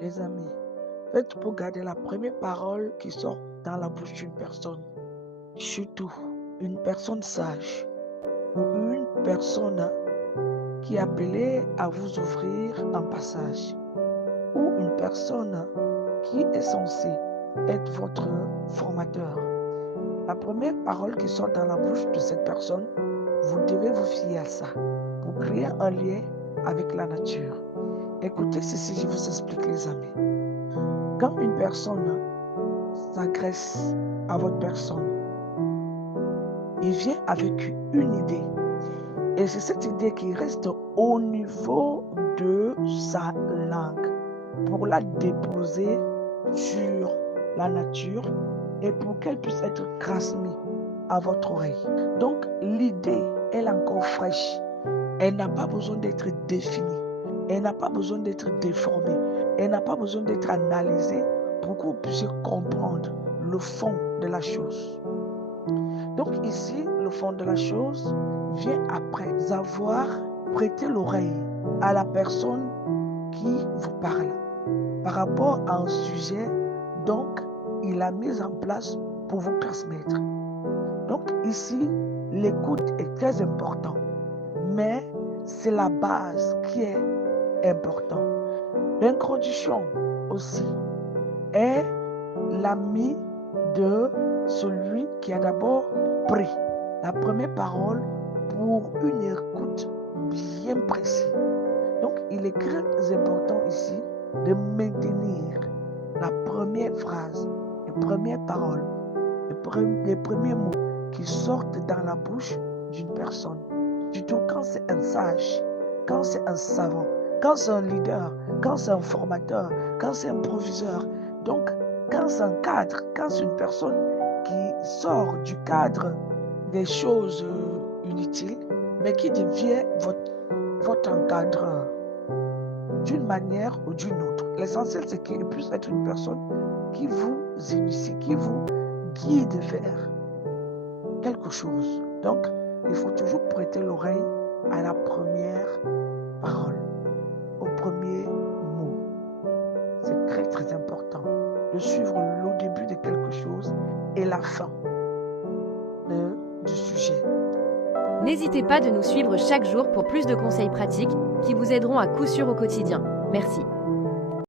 Les amis, faites pour garder la première parole qui sort dans la bouche d'une personne, surtout une personne sage ou une personne qui est appelée à vous ouvrir un passage ou une personne qui est censée être votre formateur. La première parole qui sort dans la bouche de cette personne, vous devez vous fier à ça pour créer un lien avec la nature. Écoutez ceci, je vous explique les amis. Quand une personne s'agresse à votre personne, il vient avec une idée. Et c'est cette idée qui reste au niveau de sa langue pour la déposer sur la nature et pour qu'elle puisse être transmise à votre oreille. Donc l'idée, elle est encore fraîche. Elle n'a pas besoin d'être définie. Elle n'a pas besoin d'être déformée. Elle n'a pas besoin d'être analysée pour que vous puissiez comprendre le fond de la chose. Donc ici, le fond de la chose vient après avoir prêté l'oreille à la personne qui vous parle par rapport à un sujet, donc il a mis en place pour vous transmettre. Donc ici, l'écoute est très important, mais c'est la base qui est importante. L'introduction aussi est l'ami de celui qui a d'abord pris la première parole pour une écoute bien précise. Donc, il est très important ici de maintenir la première phrase, les premières paroles, les premiers mots qui sortent dans la bouche d'une personne. Surtout quand c'est un sage, quand c'est un savant, quand c'est un leader, quand c'est un formateur, quand c'est un proviseur. Donc, quand c'est un cadre, quand c'est une personne qui sort du cadre des choses inutiles, mais qui devient votre encadreur d'une manière ou d'une autre. L'essentiel, c'est qu'il puisse être une personne qui vous initie, qui vous guide vers quelque chose. Donc, il faut toujours prêter l'oreille à la première parole, au premier mot. C'est très très important de suivre le début de quelque chose et la fin du sujet. N'hésitez pas de nous suivre chaque jour pour plus de conseils pratiques qui vous aideront à coup sûr au quotidien. Merci.